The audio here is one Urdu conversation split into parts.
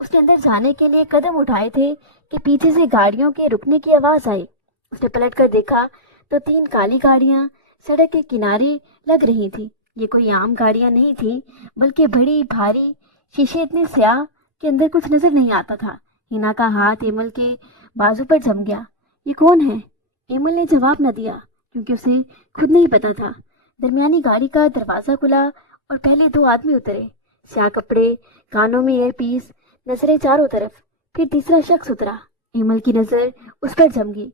اس نے اندر جانے کے لیے قدم اٹھائے تھے کہ پیچھے سے گاڑیوں کے رکنے کی آواز آئی۔ اس نے پلٹ کر دیکھا تو 3 کالی گاڑیاں سڑک کے کنارے لگ رہی تھیں۔ یہ کوئی عام گاڑیاں نہیں تھیں، بلکہ بڑی بھاری، شیشے اتنے سیاہ کہ اندر کچھ نظر نہیں آتا تھا۔ ہینا کا ہاتھ ایمل کے بازو پر جم گیا۔ یہ کون ہے؟ ایمل نے جواب نہ دیا کیونکہ اسے خود نہیں پتا تھا۔ درمیانی گاڑی کا دروازہ کھلا اور پہلے 2 آدمی اترے، سیاہ کپڑے، کانوں میں ایئر پیس، نظریں چاروں طرف۔ پھر تیسرا شخص اترا۔ ایمل کی نظر اس پر جم گئی۔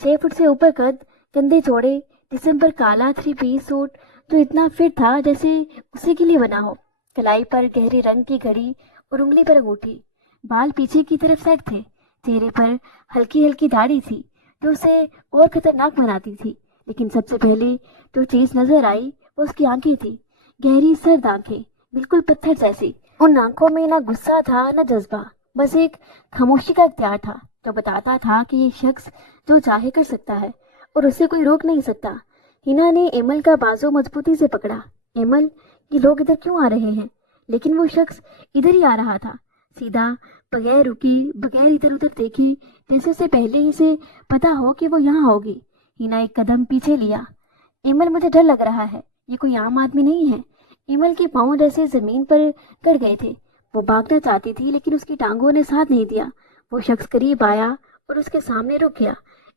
6 فٹ سے اوپر قد، کندھے چوڑے، جسم پر کالا 3 پیس سوٹ جو اتنا فٹ تھا جیسے اسی کے لیے بنا ہو، کلائی پر گہرے رنگ کی گھڑی اور انگلی پر انگوٹھی۔ بال پیچھے کی طرف سیٹ تھے، چہرے پر ہلکی ہلکی داڑھی تھی جو اسے اور خطرناک بناتی تھی۔ لیکن سب سے پہلے جو چیز نظر آئی وہ اس کی آنکھیں تھیں، گہری سرد آنکھیں، بالکل پتھر جیسی۔ ان آنکھوں میں نہ غصہ تھا نہ جذبہ، بس ایک خاموشی کا اختیار تھا جو بتاتا تھا کہ یہ شخص جو چاہے کر سکتا ہے اور اسے کوئی روک نہیں سکتا۔ ہینا نے ایمل کا بازو مضبوطی سے پکڑا۔ ایمل، یہ لوگ ادھر کیوں آ رہے ہیں؟ لیکن وہ شخص ادھر ہی آ رہا تھا، سیدھا، بغیر رکی، بغیر ادھر ادھر دیکھی، جیسے اسے پہلے ہی سے پتا ہو کہ وہ یہاں ہوگی۔ ہینا ایک قدم پیچھے لیا۔ ایمل، مجھے ڈر لگ رہا ہے، یہ کوئی عام آدمی نہیں ہے۔ ایمل کے پاؤں جیسے زمین پر گڑ گئے تھے۔ وہ بھاگنا چاہتی تھی لیکن اس کی ٹانگوں نے ساتھ نہیں دیا۔ وہ شخص قریب آیا اور اس کے سامنے رک گیا،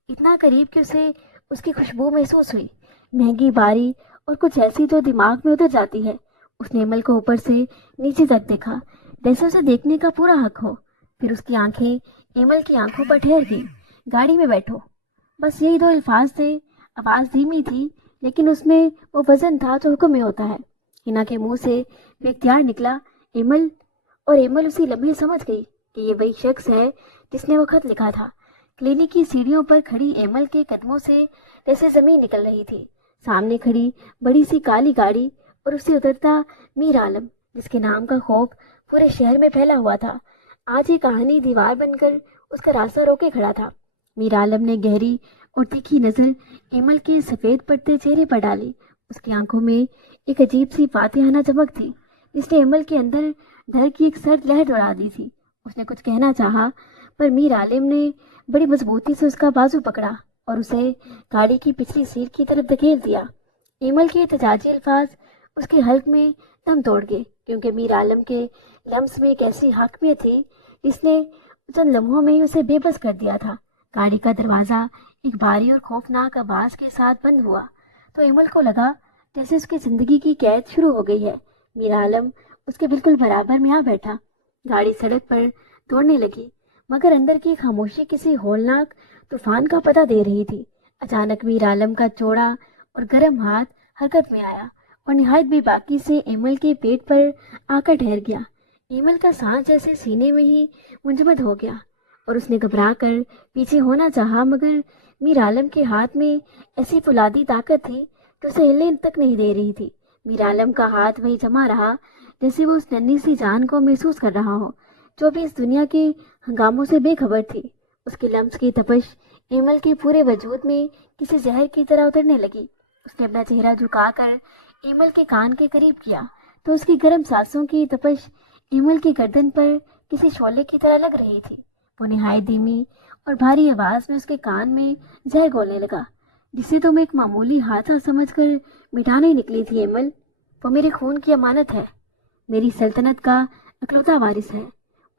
اتنا قریب کہ اسے اس کی خوشبو محسوس ہوئی، مہنگی، باری اور کچھ ایسی جو دماغ میں اتر جاتی ہے۔ اس نے ایمل کو اوپر سے نیچے تک دیکھا، جیسے اسے دیکھنے کا پورا حق ہو۔ پھر اس کی آنکھیں ایمل کی آنکھوں پر ٹھہر گئی۔ گاڑی میں بیٹھو، بس یہی 2 الفاظ تھے۔ آواز دھیمی تھی لیکن اس میں وہ وزن تھا جو حکم میں ہوتا ہے۔ ہینا کے منہ سے بے اختیار نکلا، ایمل، اور ایمل اسی لمحے سمجھ گئی کہ یہ وہی شخص ہے جس نے وہ خط لکھا تھا۔ کلینک کی سیڑھیوں پر کھڑی ایمل کے قدموں سے جیسے زمین نکل رہی تھی۔ سامنے کھڑی بڑی سی کالی گاڑی اور اس سے اترتا میر عالم، جس کے نام کا خوف پورے شہر میں پھیلا ہوا تھا، آج یہ کہانی دیوار بن کر اس کا راستہ روکے کھڑا تھا۔ میر عالم نے گہری اور تیکھی نظر ایمل کے سفید پڑتے چہرے پر ڈالی۔ اس کی آنکھوں میں ایک عجیب سی فاتحانہ چمک تھی جس نے ایمل کے اندر ڈر کی ایک سرد لہر دوڑا دی تھی۔ اس نے کچھ کہنا چاہا پر میر عالم نے بڑی مضبوطی سے اس کا بازو پکڑا اور اسے گاڑی کی پچھلی سیٹ کی طرف دھکیل دیا۔ ایمل کے احتجاجی الفاظ اس کے حلق میں دم توڑ گئے کیونکہ میر عالم کے لمس میں ایک ایسی حاکمیت تھی جس نے چند لمحوں میں ہی اسے بے بس کر دیا تھا۔ گاڑی کا دروازہ ایک بھاری اور خوفناک آواز کے ساتھ بند ہوا تو ایمل کو لگا جیسے اس کی زندگی کی قید شروع ہو گئی ہے۔ میر عالم اس کے بالکل برابر میں آ بیٹھا۔ گاڑی سڑک پر دوڑنے لگی مگر اندر کی خاموشی کسی ہولناک طوفان کا پتہ دے رہی تھی۔ اچانک میر عالم کا چوڑا اور گرم ہاتھ حرکت میں آیا اور نہایت بے باکی سے ایمل کے پیٹ پر آ کر ٹھہر گیا۔ ایمل کا سانس جیسے سینے میں ہی منجمد ہو گیا اور اس نے گھبرا کر پیچھے ہونا چاہا مگر میر عالم کے ہاتھ میں ایسی فولادی طاقت تھی جو اسے ہلنے تک نہیں دے رہی تھی۔ میر عالم کا ہاتھ وہی جمع رہا جیسے وہ اس ننھی سی جان کو محسوس کر رہا ہو جو بھی اس دنیا کے ہنگاموں سے بے خبر تھی۔ اس کے لمس کی تپش ایمل کے پورے وجود میں کسی زہر کی طرح اترنے لگی۔ اس نے اپنا چہرہ جھکا کر ایمل کے کان کے قریب کیا تو اس کی گرم سانسوں کی تپش ایمل کی گردن پر کسی شعلے کی طرح لگ رہی تھی۔ وہ نہایت دھیمی اور بھاری آواز میں اس کے کان میں زہر گھولنے لگا، جسے تم ایک معمولی ہاتھا سمجھ کر مٹانے نکلی تھی ایمل۔ وہ میرے خون کی امانت ہے، میری سلطنت کا اکلوتا وارث ہے۔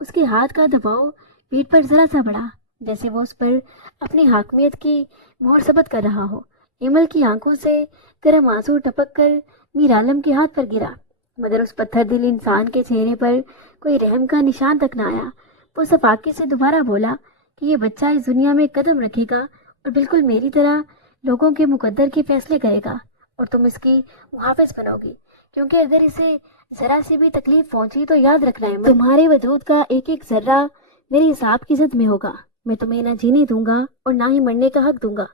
اس کے ہاتھ کا دباؤ پیٹ پر ذرا سا بڑھا جیسے وہ اس پر اپنی حاکمیت کی مہر ثبت کر رہا ہو۔ ایمل کی آنکھوں سے گرم آنسو ٹپک کر میر عالم کے ہاتھ پر گرا مگر اس پتھر دل انسان کے چہرے پر کوئی رحم کا نشان تک نہ آیا۔ وہ صفاقی سے دوبارہ بولا کہ یہ بچہ اس دنیا میں قدم رکھے گا اور بالکل میری طرح لوگوں کے مقدر کے فیصلے کرے گا اور تم اس کی محافظ بنو گی، کیونکہ اگر اسے ذرا سی بھی تکلیف پہنچی تو یاد رکھنا ہے تمہارے وجود کا ایک ایک ذرہ میری حساب کی زد میں ہوگا۔ میں تمہیں نہ جینے دوں گا اور نہ ہی مرنے کا حق دوں گا۔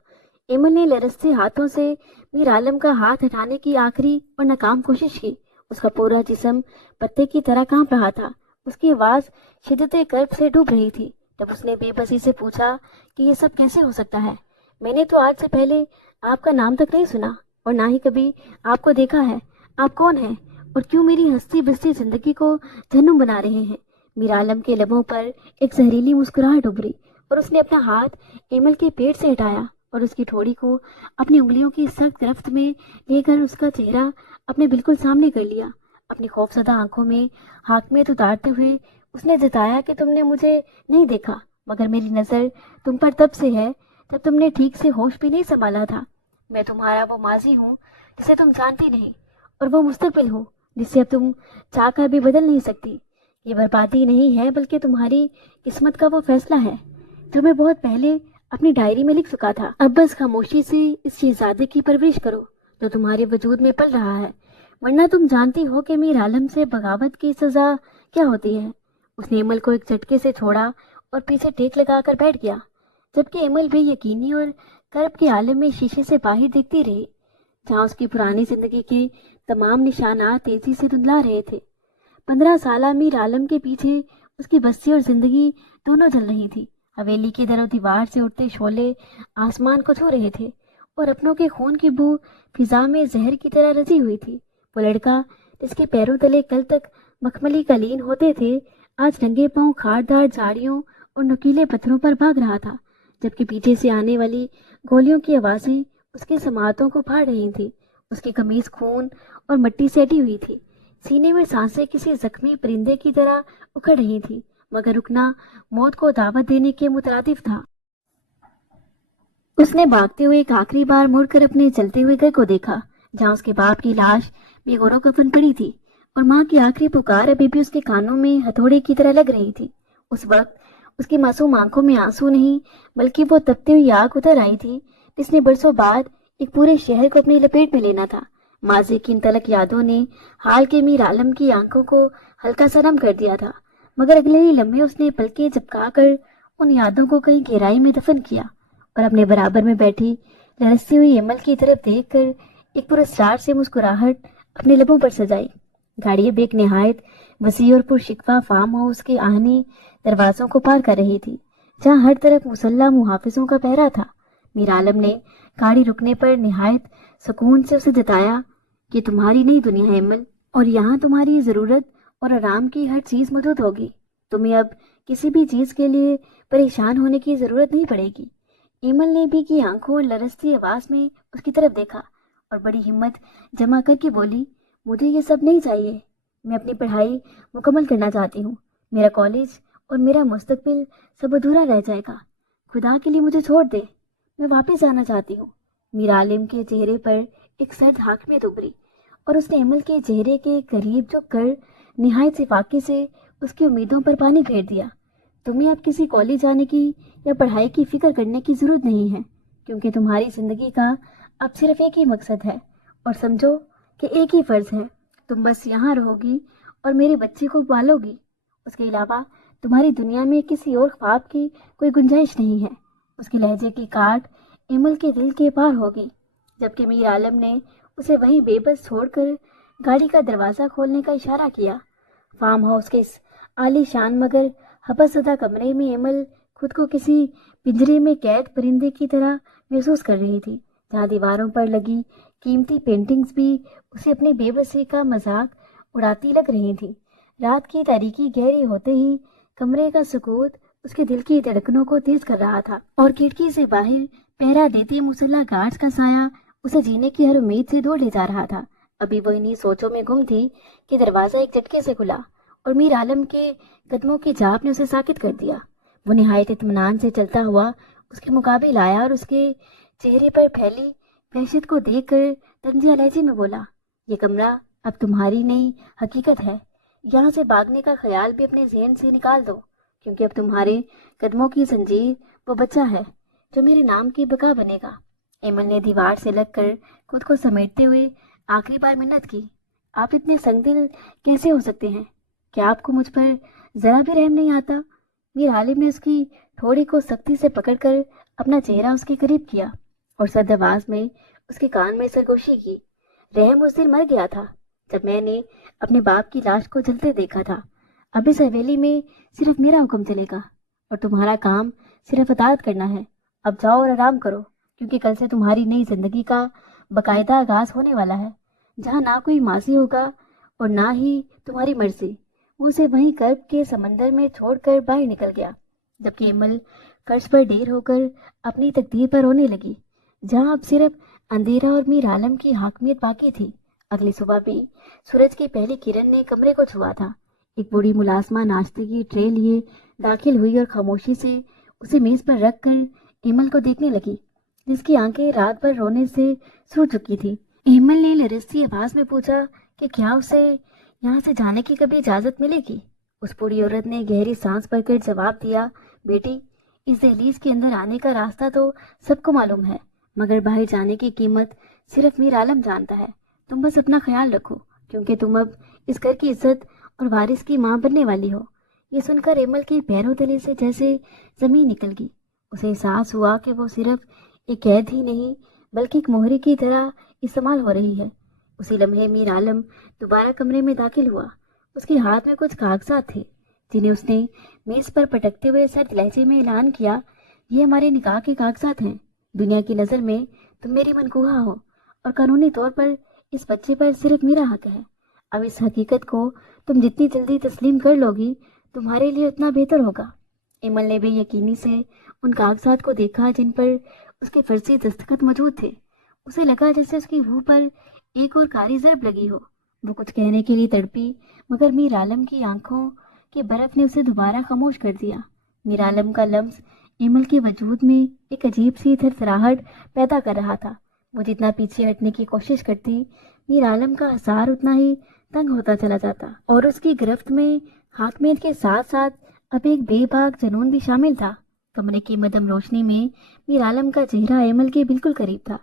ایمل نے لرزتے ہاتھوں سے میر عالم کا ہاتھ ہٹانے کی آخری اور ناکام کوشش کی۔ اس کا پورا جسم پتے کی طرح کانپ رہا تھا۔ اس کی آواز شدت کرب سے ڈوب رہی تھی جب اس نے بے بسی سے پوچھا کہ یہ سب کیسے ہو سکتا ہے؟ میں نے تو آج سے پہلے آپ کا نام تک نہیں سنا اور نہ ہی کبھی آپ کو دیکھا ہے۔ آپ کون ہیں اور کیوں میری ہستی بستی زندگی کو جہنم بنا رہے ہیں؟ میر عالم کے لبوں پر ایک زہریلی مسکراہٹ ابھری اور اس نے اپنا ہاتھ ایمل کے پیٹ سے ہٹایا اور اس کی ٹھوڑی کو اپنی انگلیوں کی سخت گرفت میں لے کر اس کا چہرہ اپنے بالکل سامنے کر لیا۔ اپنی خوفزدہ آنکھوں میں حاکمیت اتارتے ہوئے اس نے جتایا کہ تم نے مجھے نہیں دیکھا، مگر میری نظر تم پر تب سے ہے جب تم نے ٹھیک سے ہوش بھی نہیں سنبھالا تھا۔ میں تمہارا وہ ماضی ہوں جسے تم جانتی نہیں، اور وہ مستقبل ہوں جسے اب تم چاہ کر بھی بدل نہیں سکتی۔ یہ بربادی نہیں ہے بلکہ تمہاری قسمت کا وہ فیصلہ ہے جو میں بہت پہلے اپنی ڈائری میں لکھ چکا تھا۔ اب بس خاموشی سے اس شہزادے کی پرورش کرو جو تمہارے وجود میں پل رہا ہے، ورنہ تم جانتی ہو کہ میر عالم سے بغاوت کی سزا کیا ہوتی ہے۔ اس نے ایمل کو ایک جھٹکے سے چھوڑا اور پیچھے ٹیک لگا کر بیٹھ گیا، جبکہ ایمل بھی یقینی اور کرب کے عالم میں شیشے سے باہر دیکھتی رہی، جہاں اس کی پرانی زندگی کے تمام نشانات تیزی سے دھندلا رہے تھے۔ 15 سالہ میر عالم کے پیچھے اس کی بستی اور زندگی دونوں جل رہی تھی۔ حویلی کی در و دیوار سے اٹھتے شعلے آسمان کو چھو رہے تھے اور اپنوں کے خون کی بو فضا میں زہر کی طرح رسی ہوئی تھی۔ وہ لڑکا جس کے پیروں تلے کل تک مخملی قالین ہوتے تھے، آج ننگے پاؤں کھاڑدار جھاڑیوں اور نکیلے پتھروں پر بھاگ رہا تھا، جبکہ پیچھے سے آنے والی گولیوں کی آوازیں اس کے سماعتوں کو پھاڑ رہی تھیں۔ اس کی قمیض خون اور مٹی سے اٹی ہوئی تھی، سینے میں سانسیں کسی زخمی پرندے کی طرح اکھڑ رہی تھی، مگر رکنا موت کو دعوت دینے کے مترادف تھا۔ اس نے بھاگتے ہوئے ایک آخری بار مڑ کر اپنے چلتے ہوئے گھر کو دیکھا، جہاں اس کے باپ کی لاش بے غور و کفن پڑی تھی اور ماں کی آخری پکار ابھی بھی اس کے کانوں میں ہتھوڑے کی طرح لگ رہی تھی۔ اس وقت اس کی معصوم آنکھوں میں آنسو نہیں بلکہ وہ تپتی ہوئی آگ اتر آئی تھی جس نے برسوں بعد ایک پورے شہر کو اپنی لپیٹ میں لینا تھا۔ ماضی کی ان تلخ یادوں نے حال کے میر عالم کی آنکھوں کو ہلکا سا نم کر دیا تھا، مگر اگلے ہی لمحے اس نے پلکیں جھپکا کر ان یادوں کو کہیں گہرائی میں دفن کیا اور اپنے برابر میں بیٹھی لرزتی ہوئی ایمل کی طرف دیکھ کر ایک پراسرار سے مسکراہٹ اپنے لبوں پر سجائی۔ گاڑی اب ایک نہایت وسیع اور پرشکوہ فارم ہاؤس کے آہنی دروازوں کو پار کر رہی تھی، جہاں ہر طرف مسلح محافظوں کا پہرا تھا۔ میر عالم نے گاڑی رکنے پر نہایت سکون سے اسے جتایا کہ تمہاری نئی دنیا ہے ایمل، اور یہاں تمہاری ضرورت اور آرام کی ہر چیز موجود ہوگی۔ تمہیں اب کسی بھی چیز کے لیے پریشان ہونے کی ضرورت نہیں پڑے گی۔ ایمل نے بھی کی آنکھوں اور لرزتی آواز میں اس کی طرف دیکھا اور بڑی ہمت جمع کر کے بولی، مجھے یہ سب نہیں چاہیے، میں اپنی پڑھائی مکمل کرنا چاہتی ہوں۔ میرا کالج اور میرا مستقبل سب ادھورا رہ جائے گا، خدا کے لیے مجھے چھوڑ دے، میں واپس جانا چاہتی ہوں۔ میر عالم کے چہرے پر ایک سرد حاکمیت ابھری اور اس نے ایمل کے چہرے کے قریب جھک کر نہایت شفاقی سے اس کی امیدوں پر پانی پھیر دیا۔ تمہیں اب کسی کالج جانے کی یا پڑھائی کی فکر کرنے کی ضرورت نہیں ہے، کیونکہ تمہاری زندگی کا اب صرف ایک ہی مقصد ہے، اور سمجھو کہ ایک ہی فرض ہے، تم بس یہاں رہو گی اور میرے بچے کو پالو گی۔ اس کے علاوہ تمہاری دنیا میں کسی اور خواب کی کوئی گنجائش نہیں ہے۔ اس کے لہجے کی کاٹ ایمل کے دل کے پار ہوگی، جبکہ میر عالم نے اسے وہیں بے بس چھوڑ کر گاڑی کا دروازہ کھولنے کا اشارہ کیا۔ فارم ہاؤس کے اس عالی شان مگر ہپس زدہ کمرے میں ایمل خود کو کسی پنجرے میں قید پرندے کی طرح محسوس کر رہی تھی، جہاں دیواروں پر لگی قیمتی پینٹنگز بھی اسے اپنی بے بسی کا مذاق اڑاتی لگ رہی تھیں۔ رات کی تاریکی گہری ہوتے ہی کمرے کا سکوت اس کے دل کی دھڑکنوں کو تیز کر رہا تھا، اور کھڑکی سے باہر پہرا دیتے مسلح گارڈز کا سایہ اسے جینے کی ہر امید سے دور لے جا رہا تھا۔ ابھی وہ انہی سوچوں میں گم تھی کہ دروازہ ایک جھٹکے سے کھلا اور میر عالم کے قدموں کی جھاپ نے اسے ساکت کر دیا۔ وہ نہایت اطمینان سے چلتا ہوا اس کے مقابل آیا اور اس کے چہرے پر پھیلی وحشت کو دیکھ کر طنزیہ لہجے میں بولا، یہ کمرہ اب تمہاری نئی حقیقت ہے، یہاں سے بھاگنے کا خیال بھی اپنے ذہن سے نکال دو، کیونکہ اب تمہارے قدموں کی زنجیر وہ بچہ ہے جو میرے نام کی بقا بنے گا۔ ایمل نے دیوار سے لگ کر خود کو سمیٹتے ہوئے آخری بار منت کی، آپ اتنے سنگ دل کیسے ہو سکتے ہیں؟ کیا آپ کو مجھ پر ذرا بھی رحم نہیں آتا؟ میر عالم نے اس کی تھوڑی کو سختی سے پکڑ کر اپنا چہرہ اس کے قریب کیا اور سرد آواز میں اس کے کان میں سرگوشی کی، رحم اس دن مر گیا تھا جب میں نے اپنے باپ کی لاش کو جلتے دیکھا تھا۔ اب اس حویلی میں صرف میرا حکم چلے گا اور تمہارا کام صرف اطاعت کرنا ہے۔ اب جاؤ اور آرام کرو، کیونکہ کل سے تمہاری نئی زندگی کا باقاعدہ آغاز ہونے والا ہے، جہاں نہ کوئی ماضی ہوگا اور نہ ہی تمہاری مرضی، وہ اسے وہیں کرب کے سمندر میں چھوڑ کر باہر نکل گیا، جبکہ ایمل فرش پر ڈیر ہو کر اپنی تقدیر پر رونے لگی، جہاں اب صرف اندھیرا اور میر عالم کی حاکمیت باقی تھی۔ اگلی صبح بھی سورج کی پہلی کرن نے کمرے کو چھوا تھا۔ ایک بوڑھی ملازمہ ناشتے کی ٹرے لیے داخل ہوئی اور خاموشی سے اسے میز پر رکھ کر ایمل کو دیکھنے لگی، جس کی آنکھیں رات بھر رونے سے سو چکی تھی۔ ایمل نے لرزتی آواز میں پوچھا کہ کیا اسے یہاں سے جانے کی کبھی اجازت ملے گی؟ اس بوڑھی عورت نے گہری سانس بھر کر جواب دیا، بیٹی، اس دہلیز کے اندر آنے کا راستہ تو سب کو معلوم ہے، مگر باہر جانے کی قیمت صرف میر عالم جانتا ہے۔ تم بس اپنا خیال رکھو، کیونکہ تم اب اس گھر کی عزت اور وارث کی ماں بننے والی ہو۔ یہ سن کر ایمل کے پیروں تلے سے جیسے زمین نکل گئی۔ اسے احساس ہوا کہ وہ صرف ایک قید ہی نہیں بلکہ ایک مہرے کی طرح استعمال ہو رہی ہے۔ اسی لمحے میر عالم دوبارہ کمرے میں داخل ہوا۔ اس کے ہاتھ میں کچھ کاغذات تھے، جنہیں اس نے میز پر پٹکتے ہوئے سر لہجے میں اعلان کیا، یہ ہمارے نکاح کے کاغذات ہیں۔ دنیا کی نظر میں تم میری منکوہا ہو، اور قانونی طور پر اس بچے پر صرف میرا حق ہے۔ اب اس حقیقت کو تم جتنی جلدی تسلیم کر لو گی، تمہارے لیے اتنا بہتر ہوگا۔ ایمل نے بے یقینی سے ان کاغذات کو دیکھا جن پر اس کے فرضی دستخط موجود تھے۔ اسے لگا جیسے اس کی روح پر ایک اور کاری ضرب لگی ہو۔ وہ کچھ کہنے کے لیے تڑپی، مگر میر عالم کی آنکھوں کے برف نے اسے دوبارہ خاموش کر دیا۔ میر عالم کا لفظ ایمل کے وجود میں ایک عجیب سی تھر تھراہٹ پیدا کر رہا تھا۔ وہ جتنا پیچھے ہٹنے کی کوشش کرتی، میر عالم کا حصار اتنا ہی تنگ ہوتا چلا جاتا، اور اس کی گرفت میں حاکمیت کے ساتھ ساتھ اب ایک بے باک جنون بھی شامل تھا۔ کمرے کی مدھم روشنی میں میر عالم کا چہرہ ایمل کے بالکل قریب تھا،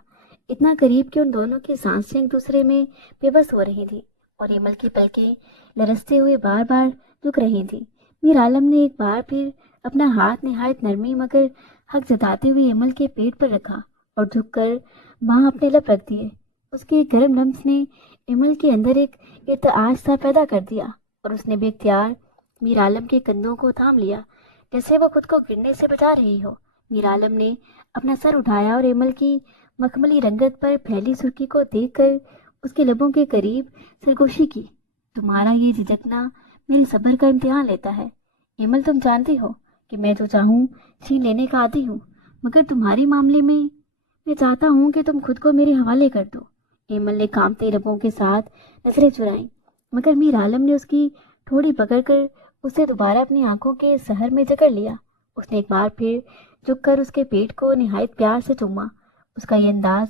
اتنا قریب کہ ان دونوں کی سانسیں ایک دوسرے میں پیوست ہو رہی تھیں، اور ایمل کی پلکیں لرزتے ہوئے بار بار جھک رہی تھیں۔ میر عالم نے ایک بار پھر اپنا ہاتھ نہایت نرمی مگر حق جتاتے ہوئے ایمل کے پیٹ پر رکھا اور جھک کر وہاں اپنے لب رکھ دیے۔ اس کے گرم لمس نے ایمل کے اندر ایک ارتعاش سا پیدا کر دیا، اور اس نے بے اختیار میر عالم کے کندھوں کو تھام لیا، جیسے وہ خود کو گرنے سے بچا رہی ہو۔ میر عالم نے اپنا سر اٹھایا اور ایمل کی مخملی رنگت پر پھیلی سرخی کو دیکھ کر اس کے لبوں کے قریب سرگوشی کی۔ تمہارا یہ جھجکنا میرے صبر کا امتحان لیتا ہے ایمل، تم جانتی ہو کہ میں جو چاہوں چھین لینے کا عادی ہوں، مگر تمہارے معاملے میں چاہتا ہوں کہ تم خود کو میرے حوالے کر دو۔ ایمل نے کانپتے لبوں کے ساتھ نظریں چرائیں، مگر میر عالم نے اس کی ٹھوڑی پکڑ کر اسے دوبارہ اپنی آنکھوں کے سحر میں جکڑ لیا۔ اس نے ایک بار پھر جھک کر اس کے پیٹ کو نہایت پیار سے چوما۔ اس کا یہ انداز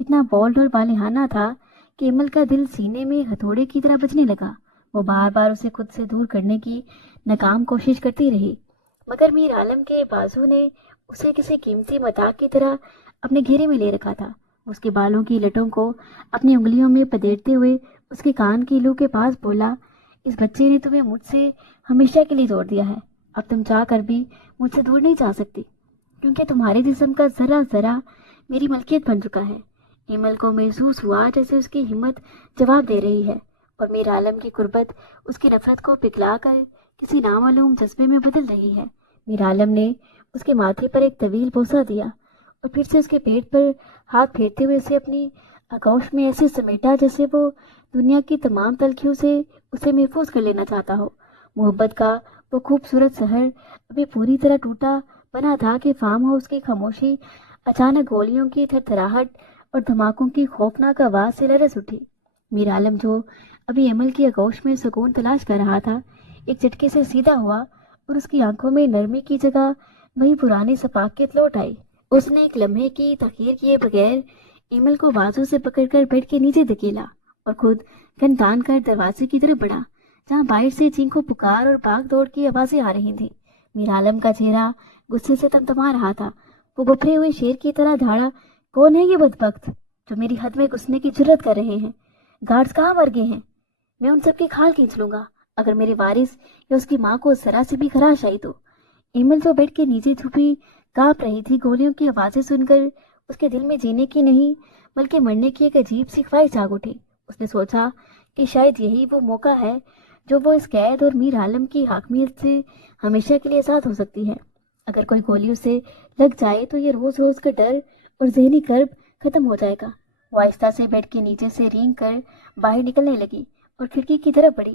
اتنا بولڈ اور بالغانہ تھا کہ ایمل کا دل سینے میں ہتھوڑے کی طرح بجنے لگا۔ وہ بار بار اسے خود سے دور کرنے کی ناکام کوشش کرتی رہی، مگر میر عالم کے بازو نے اسے کسی قیمتی متاع کی طرح اپنے گھیرے میں لے رکھا تھا۔ اس کے بالوں کی لٹوں کو اپنی انگلیوں میں پدیرتے ہوئے اس کے کان کی لو کے پاس بولا، اس بچے نے تمہیں مجھ سے ہمیشہ کے لیے توڑ دیا ہے۔ اب تم چاہ کر بھی مجھ سے دور نہیں جا سکتی، کیونکہ تمہارے جسم کا ذرہ ذرہ میری ملکیت بن چکا ہے۔ ایمل کو محسوس ہوا جیسے اس کی ہمت جواب دے رہی ہے، اور میر عالم کی قربت اس کی نفرت کو پگھلا کر کسی نامعلوم جذبے میں بدل رہی ہے۔ میر عالم نے اس کے ماتھے پر ایک طویل بوسہ دیا، اور پھر سے اس کے پیٹ پر ہاتھ پھیرتے ہوئے اسے اپنی آغوش میں ایسے سمیٹا جیسے وہ دنیا کی تمام تلخیوں سے اسے محفوظ کر لینا چاہتا ہو۔ محبت کا وہ خوبصورت سحر ابھی پوری طرح ٹوٹا بنا تھا کہ فارم ہاؤس کی خاموشی اچانک گولیوں کی تھر تھراہٹ اور دھماکوں کی خوفناک آواز سے لرز اٹھی۔ میر عالم جو ابھی ایمل کی آغوش میں سکون تلاش کر رہا تھا، ایک جھٹکے سے سیدھا ہوا، اور اس کی آنکھوں میں نرمی کی جگہ وہی پرانی سفاکت لوٹ آئی۔ اس نے ایک لمحے کی تاخیر کیے بغیر ایمل کو بازو سے پکڑ کر بیڈ کے نیچے دھکیلا اور خود گن تان کر دروازے کی طرف بڑھا، جہاں باہر سے چینخوں پکار اور بھاگ دوڑ کی آوازیں آ رہی تھیں۔ میر عالم کا چہرہ غصے سے تمتما رہا تھا۔ وہ بپھرے ہوئے شیر کی طرح دھاڑا، کون ہے یہ بدبخت جو میری حد میں گھسنے کی جرت کر رہے ہیں؟ گارڈز کہاں مر گئے ہیں؟ میں ان سب کی کھال کھینچ لوں گا اگر میرے وارث یا اس کی ماں کو ذرا سی بھی خراش آئی تو۔ ایمل جو بیڈ کے نیچے چھپی کانپ رہی تھی، گولیوں کی آوازیں سن کر اس کے دل میں جینے کی نہیں بلکہ مرنے کی ایک عجیب سی خواہش جاگ اٹھی۔ اس نے سوچا کہ شاید یہی وہ موقع ہے جو وہ اس قید اور میر عالم کی حاکمیت سے ہمیشہ کے لیے آزاد ہو سکتی ہے۔ اگر کوئی گولی اسے لگ جائے تو یہ روز روز کا ڈر اور ذہنی کرب ختم ہو جائے گا۔ وہ آہستہ سے بیڈ کے نیچے سے رینگ کر باہر نکلنے لگی اور کھڑکی کی طرف بڑھی۔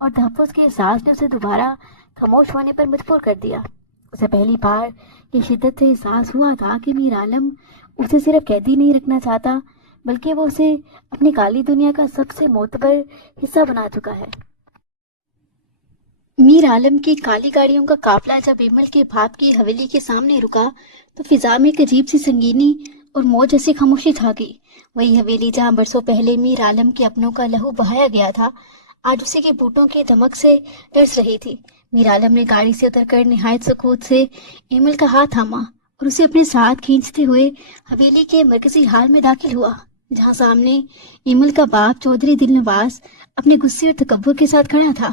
اور تحفظ کے احساس نے اسے دوبارہ خاموش ہونے پر مجبور کر دیا۔ اسے پہلی بار یہ شدت سے احساس ہوا تھا کہ میر عالم اسے صرف قیدی نہیں رکھنا چاہتا، بلکہ وہ اسے اپنی کالی دنیا کا سب سے معتبر حصہ بنا چکا ہے۔ میر عالم کی کالی گاڑیوں کا قافلہ جب ایمل کے باپ کی حویلی کے سامنے رکا تو فضا میں ایک عجیب سی سنگینی اور موج جیسی خاموشی چھا گئی۔ وہی حویلی جہاں برسوں پہلے میر عالم کے اپنوں کا لہو بہایا گیا تھا، آج اسی کے بوٹوں کی دمک سے لرز رہی تھی۔ میر عالم نے گاڑی سے اتر کر نہایت سکوت سے ایمل کا ہاتھ تھاما اور اسے اپنے ساتھ کھینچتے ہوئے حویلی کے مرکزی ہال میں داخل ہوا، جہاں سامنے ایمل کا باپ چودھری دل نواز اپنے غصے اور تکبر کے ساتھ کھڑا تھا۔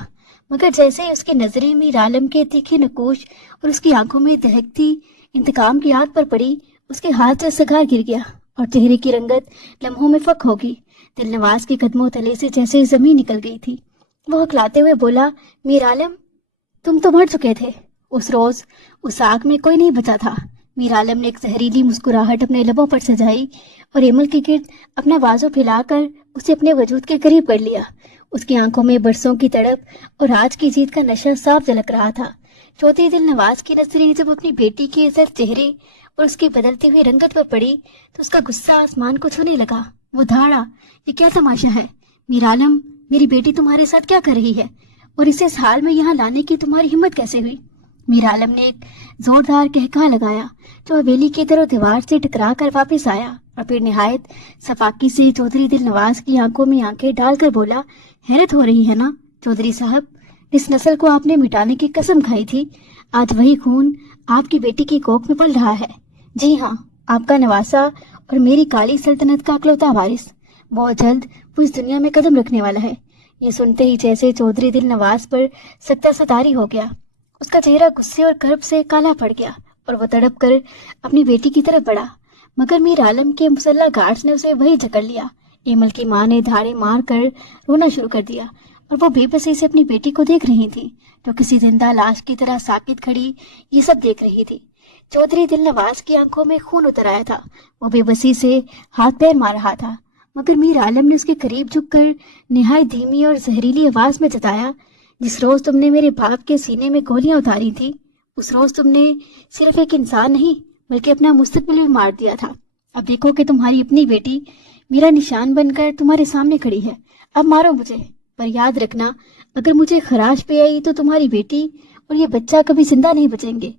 مگر جیسے اس کی نظریں میر عالم کے تیکھے نقوش اور اس کی آنکھوں میں دہکتی انتقام کی آگ پر پڑی، اس کے ہاتھ سے سگار گر گیا اور چہرے کی رنگت لمحوں میں فک ہوگی۔ دل نواز کے قدموں تلے سے جیسے زمین نکل گئی تھی۔ وہ ہکلاتے ہوئے بولا، میر عالم، تم تو مر چکے تھے۔ اس روز اس آگ میں کوئی نہیں بچا تھا۔ میر عالم نے ایک زہریلی مسکراہٹ اپنے لبوں پر سجائی اور ایمل کے گرد اپنا بازو پھیلا کر اسے اپنے وجود کے قریب کر لیا۔ اس کی آنکھوں میں برسوں کی تڑپ اور آج کی جیت کا نشہ صاف جھلک رہا تھا۔ چودھری دل نواز کی نظریں جب اپنی بیٹی کے زرد چہرے اور اس کی بدلتی ہوئی رنگت پر پڑی تو اس کا غصہ آسمان کو چھونے لگا۔ وہ دھاڑا، یہ کیا تماشا ہے؟ میر عالم، میری بیٹی تمہارے ساتھ کیا کر رہی ہے اور اسے اس حال میں یہاں لانے کی تمہاری ہمت کیسے ہوئی؟ میر عالم نے ایک زوردار قہقہا لگایا جو حویلی کی در و دیوار سے ٹکرا کر واپس آیا اور پھر نہایت صفاقی سے چودھری دل نواز کی آنکھوں میں آنکھیں ڈال کر بولا، حیرت ہو رہی ہے نا چودھری صاحب؟ جس نسل کو آپ نے مٹانے کی قسم کھائی تھی، آج وہی خون آپ کی بیٹی کی کوکھ میں پل رہا ہے۔ جی ہاں، آپ کا نواسا اور میری کالی سلطنت کا اکلوتا وارث بہت جلد وہ اس دنیا میں قدم رکھنے والا ہے۔ یہ سنتے ہی جیسے چودھری دل نواز پر سکتہ ستاری ہو گیا۔ اس کا چہرہ غصے اور کرب سے کالا پڑ گیا اور وہ تڑپ کر اپنی بیٹی کی طرف بڑھا، مگر میر عالم کے مسلح گارڈز نے اسے وہی جکڑ لیا۔ ایمل کی ماں نے دھاڑے مار کر رونا شروع کر دیا اور وہ بے بسی سے اپنی بیٹی کو دیکھ رہی تھی جو کسی زندہ لاش کی طرح ساکت کھڑی یہ سب دیکھ رہی تھی۔ چودھری دل نواز کی آنکھوں میں خون اتر آیا تھا۔ وہ بے بسی سے ہاتھ پیر مار رہا تھا، مگر میر عالم نے اس کے قریب جھک کر نہایت دھیمی اور زہریلی آواز میں جتایا، جس روز تم نے میرے باپ کے سینے میں گولیاں اتاری تھی، اس روز تم نے صرف ایک انسان نہیں بلکہ اپنا مستقبل بھی مار دیا تھا۔ اب دیکھو کہ تمہاری اپنی بیٹی میرا نشان بن کر تمہارے سامنے کھڑی ہے۔ اب مارو مجھے، پر یاد رکھنا اگر مجھے خراش پہ آئی تو تمہاری بیٹی اور یہ بچہ کبھی زندہ نہیں بچیں گے۔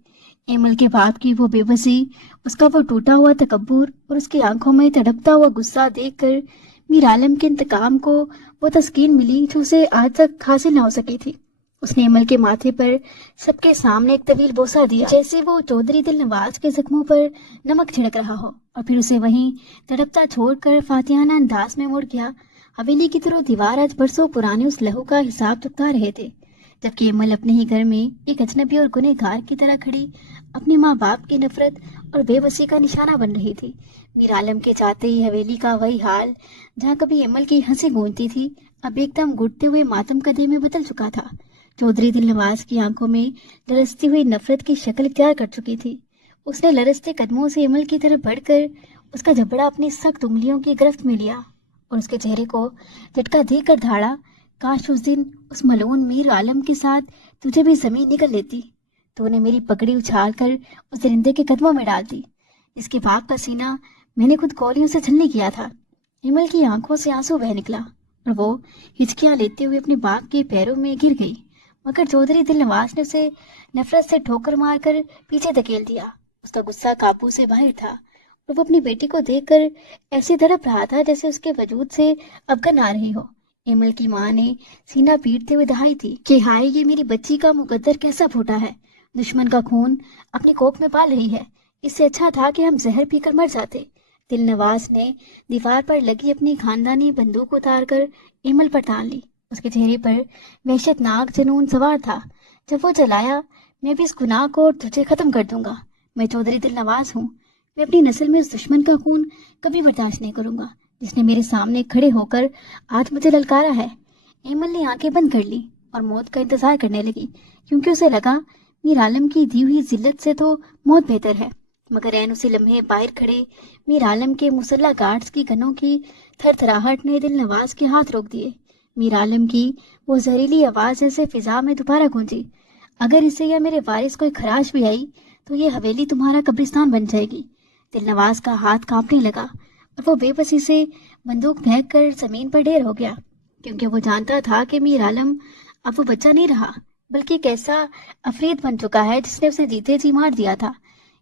ایمل کے باپ کی وہ بے بسی، اس کا وہ ٹوٹا ہوا تکبر اور اس کی آنکھوں میں تڑپتا ہوا غصہ دیکھ کر میر عالم کے انتقام کو وہ تسکین ملی جو اسے آج تک حاصل نہ ہو سکی تھی۔ اس نے ایمل کے ماتھے پر سب کے سامنے ایک طویل بوسہ دیا، جیسے وہ چودھری دل نواز کے زخموں پر نمک چھڑک رہا ہو، اور پھر اسے وہیں تڑپتا چھوڑ کر فاتحانہ انداز میں مڑ گیا۔ حویلی کی طرف دیوار آج برسوں پرانے اس لہو کا حساب چکتا رہے تھے، جبکہ ایمل اپنے ہی گھر میں ایک اجنبی اور گنہگار کی طرح کھڑی اپنی ماں باپ کی نفرت اور بے بسی کا نشانہ بن رہی تھی۔ میر عالم کے جاتے ہی حویلی کا وہی حال جہاں کبھی ایمل کی ہنسی گونجتی تھی اب ایک دم گھٹتے ہوئے ماتم کدے میں بدل چکا تھا۔ چودھری دل نواز کی آنکھوں میں لرزتی ہوئی نفرت کی شکل اختیار کر چکی تھی۔ اس نے لرزتے قدموں سے ایمل کی طرف بڑھ کر اس کا جبڑا اپنی سخت انگلیوں کی گرفت میں لیا اور اس کے چہرے کو جھٹکا دے کر دھاڑا، کاش اس دن اس ملعون میر عالم کے ساتھ تجھے بھی زمین نکل لیتی۔ تو نے میری پگڑی اچھال کر اس درندے کے قدموں میں ڈال دی، جس کے باپ کا سینہ میں نے خود گولیوں سے چھلنی کیا تھا۔ ایمل کی آنکھوں سے آنسو بہہ نکلا اور وہ ہچکیاں لیتے ہوئے اپنے باپ کے پیروں میں گر گئی، مگر چودھری دل نواز نے اسے نفرت سے ٹھوکر مار کر پیچھے دھکیل دیا۔ اس کا غصہ قابو سے باہر تھا اور وہ اپنی بیٹی کو دیکھ کر ایسے تڑپ رہا تھا جیسے اس کے وجود سے افغان آ رہی ہو۔ ایمل کی ماں نے سینہ پیٹتے ہوئے دہائی تھی کہ ہائے، یہ میری بچی کا مقدر کیسا پھوٹا ہے، دشمن کا خون اپنی کوکھ میں پال رہی ہے، اس سے اچھا تھا کہ ہم زہر پی کر مر جاتے۔ دل نواز نے دیوار پر لگی اپنی خاندانی بندوق اتار کر ایمل پر تان لی۔ اس کے چہرے پر وحشت ناک جنون سوار تھا۔ جب وہ چلایا، میں بھی اس گناہ کو تجھے ختم کر دوں گا۔ میں چودھری دل نواز ہوں، میں اپنی نسل میں اس دشمن کا خون کبھی برداشت نہیں کروں گا جس نے میرے سامنے کھڑے ہو کر آج مجھے للکارا ہے۔ ایمل نے آنکھیں بند کر لی اور موت کا انتظار کرنے لگی، کیونکہ اسے لگا میر عالم کی دی ہوئی ذلت سے تو موت بہتر ہے۔ مگر عین اسی لمحے باہر کھڑے میر عالم کے مسلح گارڈز کی گنوں کی تھر تھراہٹ نے دل نواز کے ہاتھ روک دیے۔ میر عالم کی وہ زہریلی آواز جیسے فضا میں دوبارہ گونجی۔ اگر اسے یا میرے وارث کوئی خراش بھی آئی تو یہ حویلی تمہارا قبرستان بن جائے گی۔ دل نواز کا ہاتھ کانپنے لگا اور وہ بے بسی سے بندوق پھینک کر زمین پر ڈھیر ہو گیا، کیونکہ وہ جانتا تھا کہ میر عالم اب وہ بچہ نہیں رہا، بلکہ ایک ایسا عفریت بن چکا ہے جس نے اسے جیتے جی مار دیا تھا۔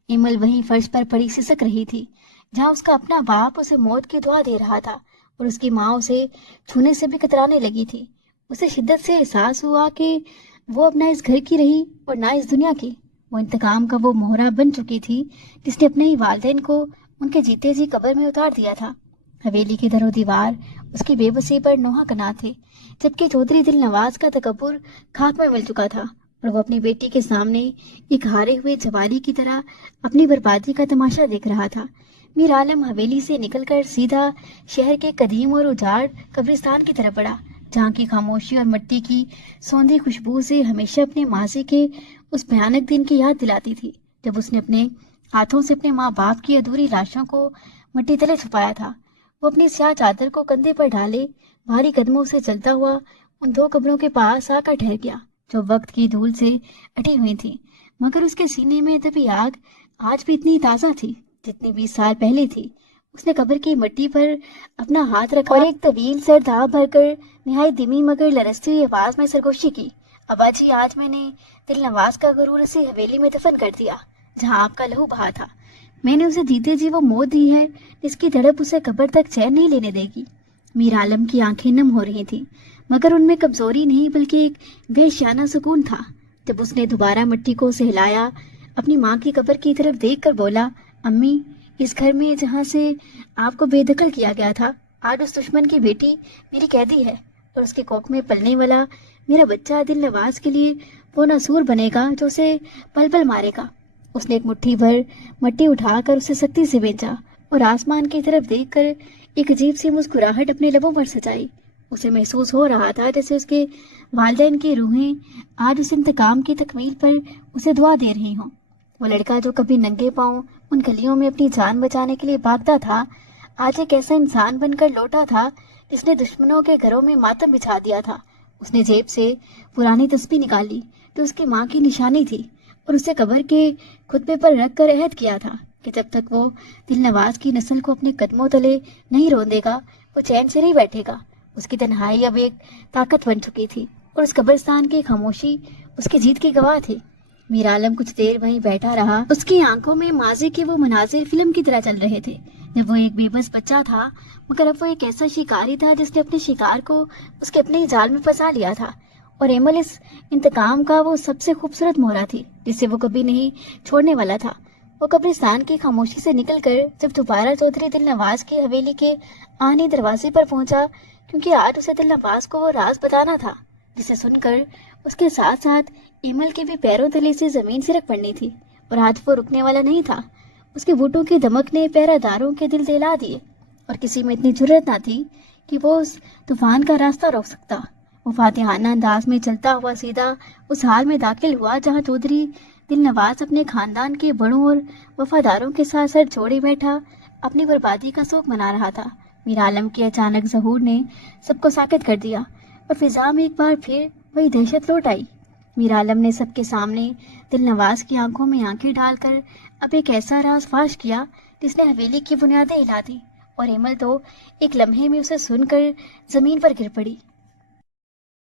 ایمل وہیں فرش پر پڑی سسک رہی تھی، جہاں اس کا اپنا باپ اسے موت کی دعا دے رہا تھا، اور اس کی ماں اسے چھونے سے بھی کترانے لگی تھی۔ اسے شدت سے احساس ہوا کہ وہ اب نہ اس گھر کی رہی اور نہ اس دنیا کی۔ وہ انتقام کا وہ مہرہ بن چکی تھی جس نے اپنے ہی والدین کو ان کے جیتے جی قبر میں اتار دیا تھا۔ حویلی کے در و دیوار اس کی بے بسی پر نوحہ کنا تھے، جبکہ چودھری دل نواز کا تکبر خاک میں مل چکا تھا، اور وہ اپنی بیٹی کے سامنے ایک ہارے ہوئے جواری کی طرح اپنی بربادی کا تماشا دیکھ رہا تھا۔ میر عالم حویلی سے نکل کر سیدھا شہر کے قدیم اور اجاڑ قبرستان کی طرف بڑھا، جہاں کی خاموشی اور مٹی کی سوندھی خوشبو سے ہمیشہ اپنے ماضی کے اس بھیانک دن کی یاد دلاتی تھی جب اس نے اپنے ہاتھوں سے اپنے ماں باپ کی ادھوری لاشوں کو مٹی تلے چھپایا تھا۔ وہ اپنی سیاہ چادر کو کندھے پر ڈالے بھاری قدموں سے چلتا ہوا ان دو قبروں کے پاس آ کر ٹھہر گیا جو وقت کی دھول سے اٹی ہوئی تھی، مگر اس کے سینے میں دبی آگ آج بھی اتنی تازہ تھی جتنی 20 سال پہلے تھی۔ اس نے قبر کی مٹی پر اپنا ہاتھ رکھا اور ایک طویل سر دھاپ بھر کر نہایت دھیمی مگر لرزتی ہوئی آواز میں سرگوشی کی۔ ابا جی، آج میں نے دل نواز کا غرور اسی حویلی میں دفن کر دیا جہاں آپ کا لہو بہا تھا۔ میں نے اسے جیتے جی وہ موت دی ہے جس کی تڑپ اسے قبر تک چین نہیں لینے دے گی۔ میر عالم کی آنکھیں نم ہو رہی تھیں، مگر ان میں کمزوری نہیں بلکہ ایک وحشیانہ سکون تھا۔ جب اس نے دوبارہ مٹی کو سہلایا، اپنی ماں کی قبر کی طرف دیکھ کر بولا، امی، اس گھر میں جہاں سے آپ کو بے دخل کیا گیا تھا، آج اس دشمن کی بیٹی میری قیدی ہے، اور اس کے کوکھ میں پلنے والا میرا بچہ دل نواز کے لیے وہ ناسور بنے گا جو اسے پل پل مارے گا۔ اس نے ایک مٹھی بھر مٹی اٹھا کر اسے سختی سے بھیجا اور آسمان کی طرف دیکھ کر ایک عجیب سی مسکراہٹ اپنے لبوں پر سجائی۔ اسے محسوس ہو رہا تھا جیسے اس کے والدین کی روحیں آج اس انتقام کی تکمیل پر اسے دعا دے رہی ہوں۔ وہ لڑکا جو کبھی ننگے پاؤں ان گلیوں میں اپنی جان بچانے کے لیے بھاگتا تھا، آج ایک ایسا انسان بن کر لوٹا تھا جس نے دشمنوں کے گھروں میں ماتم بچھا دیا تھا۔ اس نے جیب سے پرانی تسبیح نکالی جو اس کی ماں کی نشانی تھی، اور اسے قبر کے خطبے پر رکھ کر عہد کیا تھا کہ جب تک وہ دل نواز کی نسل کو اپنے قدموں تلے نہیں روندے گا، وہ چین سے نہیں بیٹھے گا۔ اس کی تنہائی اب ایک طاقت بن چکی تھی، اور اس قبرستان کی خاموشی اس کی جیت کی گواہ تھی۔ میر عالم کچھ دیر وہیں بیٹھا رہا، اس کی آنکھوں میں ماضی کے وہ مناظر فلم کی طرح چل رہے تھے جب وہ ایک بے بس بچہ تھا، مگر اب وہ ایک ایسا شکاری تھا جس نے اپنے شکار کو اس کے اپنے ہی جال میں پھنسا لیا تھا، اور ایمل اس انتقام کا وہ سب سے خوبصورت مہرہ تھی جسے وہ کبھی نہیں چھوڑنے والا تھا۔ وہ قبرستان کی خاموشی سے نکل کر جب دوبارہ چودھری دل نواز کی حویلی کے آہنی دروازے پر پہنچا، کیونکہ آج اسے دل نواز کو وہ راز بتانا تھا جسے سن کر اس کے ساتھ ساتھ ایمل کے بھی پیروں تلے سے زمین سرک پڑنی تھی، اور آج وہ رکنے والا نہیں تھا۔ اس کے بوٹوں کی دمک نے پہرہ داروں کے دل دہلا دیے، اور کسی میں اتنی جرأت نہ تھی کہ وہ اس طوفان کا راستہ روک سکتا۔ وہ فاتحانہ انداز میں چلتا ہوا سیدھا اس حال میں داخل ہوا جہاں چودھری دل نواز اپنے خاندان کے بڑوں اور وفاداروں کے ساتھ سر چھوڑے بیٹھا اپنی بربادی کا سوگ منا رہا تھا۔ میر عالم کے اچانک ظہور نے سب کو ساکت کر دیا، اور فضا میں ایک بار پھر وہی دہشت لوٹ آئی۔ میر عالم نے سب کے سامنے دل نواز کی آنکھوں میں آنکھیں ڈال کر اب ایک ایسا راز فاش کیا جس نے حویلی کی بنیادیں ہلا دی، اور ایمل تو ایک لمحے میں اسے سن کر زمین پر گر پڑی۔